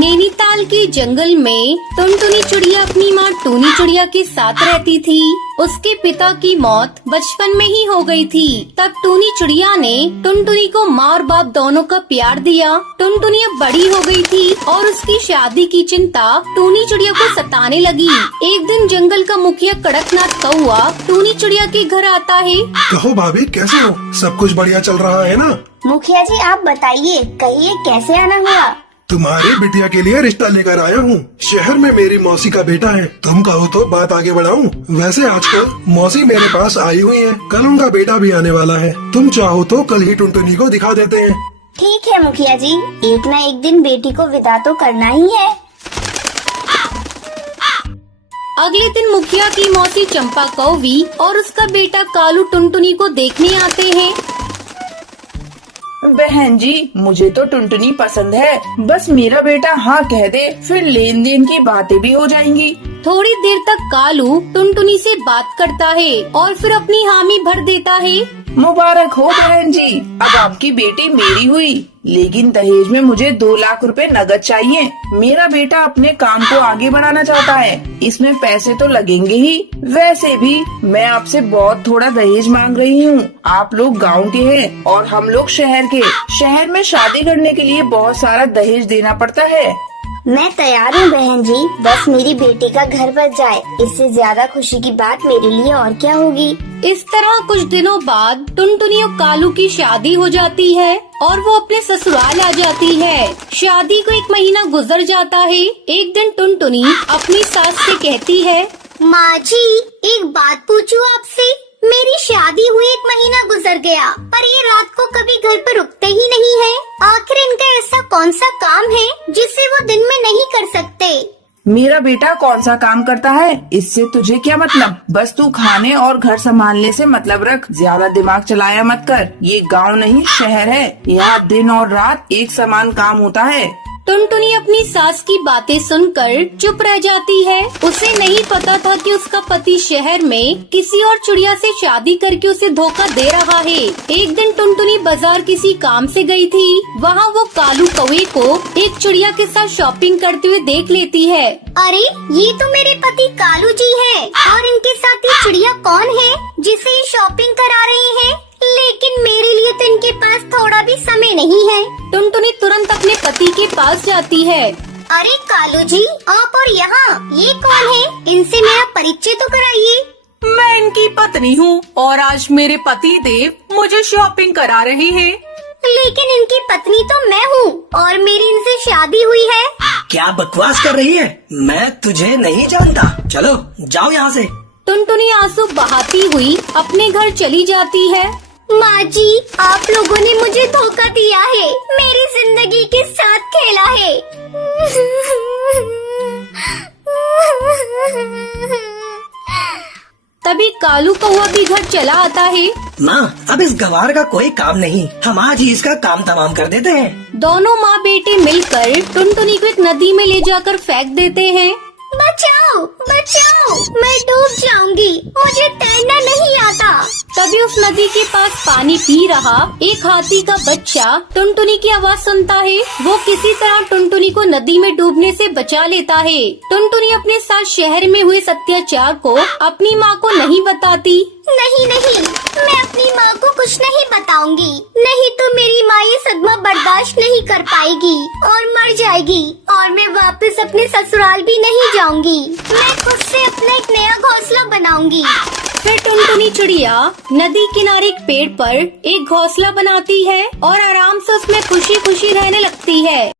नैनीताल के जंगल में टुनटुनी चिड़िया अपनी माँ टूनी चिड़िया के साथ रहती थी। उसके पिता की मौत बचपन में ही हो गई थी। तब टूनी चिड़िया ने टुनटुनी को माँ और बाप दोनों का प्यार दिया। टुनटुनी अब बड़ी हो गई थी और उसकी शादी की चिंता टूनी चिड़िया को सताने लगी। एक दिन जंगल का मुखिया कड़कनाथ कौआ टूनी चिड़िया के घर आता है। कहो भाभी, कैसे हो? सब कुछ बढ़िया चल रहा है ना? मुखिया जी आप बताइए, कहिए कैसे आना हुआ? तुम्हारी बिटिया के लिए रिश्ता लेकर आया हूँ। शहर में मेरी मौसी का बेटा है। तुम कहो तो बात आगे बढ़ाऊं। वैसे आजकल मौसी मेरे पास आई हुई है। कल उनका बेटा भी आने वाला है। तुम चाहो तो कल ही टुनटुनी को दिखा देते हैं। ठीक है मुखिया जी, एक न एक दिन बेटी को विदा तो करना ही है। अगले दिन मुखिया की मौसी चंपा कौवी और उसका बेटा कालू टुनटुनी को देखने आते हैं। बहन जी, मुझे तो टुनटुनी पसंद है। बस मेरा बेटा हाँ कह दे, फिर लेन देन की बातें भी हो जाएंगी। थोड़ी देर तक कालू टुनटुनी से बात करता है और फिर अपनी हामी भर देता है। मुबारक हो बहन जी, अब आपकी बेटी मेरी हुई। लेकिन दहेज में मुझे 2 लाख रुपए नगद चाहिए। मेरा बेटा अपने काम को आगे बढ़ाना चाहता है, इसमें पैसे तो लगेंगे ही। वैसे भी मैं आपसे बहुत थोड़ा दहेज मांग रही हूँ। आप लोग गांव के हैं और हम लोग शहर के। शहर में शादी करने के लिए बहुत सारा दहेज देना पड़ता है। मैं तैयार हूँ बहन जी, बस मेरी बेटी का घर बच जाए, इससे ज्यादा खुशी की बात मेरे लिए और क्या होगी। इस तरह कुछ दिनों बाद टुनटुनी और कालू की शादी हो जाती है और वो अपने ससुराल आ जाती है। शादी को 1 महीना गुजर जाता है। एक दिन टुनटुनी अपनी सास से कहती है, माँ जी एक बात पूछूं आपसे? मेरी शादी हुई 1 महीना गुजर गया, पर ये रात को कभी घर पर रुकते ही नहीं है। आखिर इनका ऐसा कौन सा काम है जिसे वो दिन में नहीं कर सकते? मेरा बेटा कौन सा काम करता है, इससे तुझे क्या मतलब? बस तू खाने और घर संभालने से मतलब रख। ज्यादा दिमाग चलाया मत कर। ये गांव नहीं शहर है, यहाँ दिन और रात एक समान काम होता है। टुनटुनी अपनी सास की बातें सुनकर चुप रह जाती है। उसे नहीं पता था कि उसका पति शहर में किसी और चिड़िया से शादी करके उसे धोखा दे रहा है। एक दिन टुनटुनी बाजार किसी काम से गई थी। वहाँ वो कालू कौवे को एक चिड़िया के साथ शॉपिंग करते हुए देख लेती है। अरे ये तो मेरे पति कालू जी है, और इनके साथ ये चिड़िया कौन है जिसे ये शॉपिंग करा रहे हैं? लेकिन मेरे लिए तो इनके पास थोड़ा भी समय नहीं है। टुनटुनी तुरंत अपने पति के पास जाती है। अरे कालू जी, आप और यहाँ ये कौन है? इनसे मेरा परिचय तो कराइए। मैं इनकी पत्नी हूँ और आज मेरे पति देव मुझे शॉपिंग करा रहे हैं। लेकिन इनकी पत्नी तो मैं हूँ और मेरी इनसे शादी हुई है। क्या बकवास कर रही है? मैं तुझे नहीं जानता। चलो जाओ यहाँ से। टुनटुनी आंसू बहाती हुई अपने घर चली जाती है। माँ जी, आप लोगों ने मुझे धोखा दिया है, मेरी जिंदगी के साथ खेला है। तभी कालू कौवा भी घर चला आता है। माँ, अब इस गवार का कोई काम नहीं, हम आज ही इसका काम तमाम कर देते हैं। दोनों माँ बेटे मिलकर टुनटुनी को एक नदी में ले जाकर फेंक देते हैं। बचाओ बचाओ, मैं डूब जाऊंगी, मुझे तैरना नहीं आता। तभी उस नदी के पास पानी पी रहा एक हाथी का बच्चा टुनटुनी की आवाज सुनता है। वो किसी तरह टुनटुनी को नदी में डूबने से बचा लेता है। टुनटुनी अपने साथ शहर में हुए अत्याचार को अपनी माँ को नहीं बताती। नहीं नहीं, मैं अपनी माँ को कुछ नहीं बताऊंगी, नहीं तो मेरी माँ ये सदमा बर्दाश्त नहीं कर पाएगी और मर जाएगी, और मैं वापस अपने ससुराल भी नहीं जाऊंगी। मैं खुद से अपना एक नया घोंसला बनाऊंगी। फिर टुनटुनी चिड़िया नदी किनारे एक पेड़ पर एक घोंसला बनाती है और आराम से उसमें खुशी खुशी रहने लगती है।